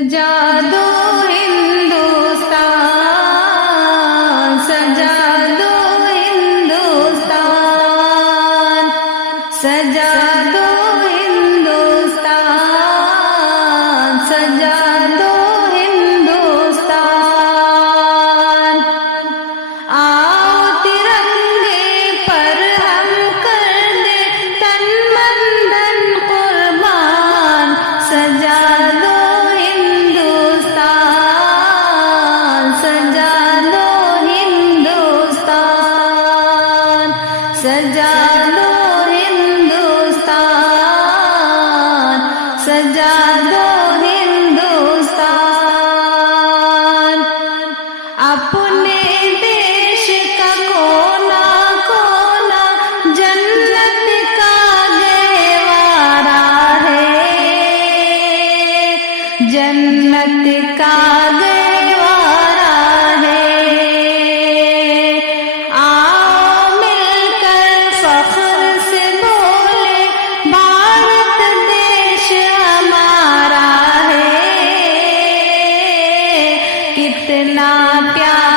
سجا دو ہندوستان، سجا دو ہندوستان، سجا دو ہندوستان، سجا دو ہندوستان۔ آؤ ترنگے پر ہم کر دے تن من دھن قربان، سجا دو ہندوستان، سجا دو ہندوستان، سجا دو ہندوستان، سجا دو ہندوستان۔ اپنے دیش کا کونا کونا جنت کا گہوارہ ہے، جنت کا گہوارہ ہے۔ آؤ مل کر فخر سے بولے بھارت دیش ہمارا ہے، کتنا پیارا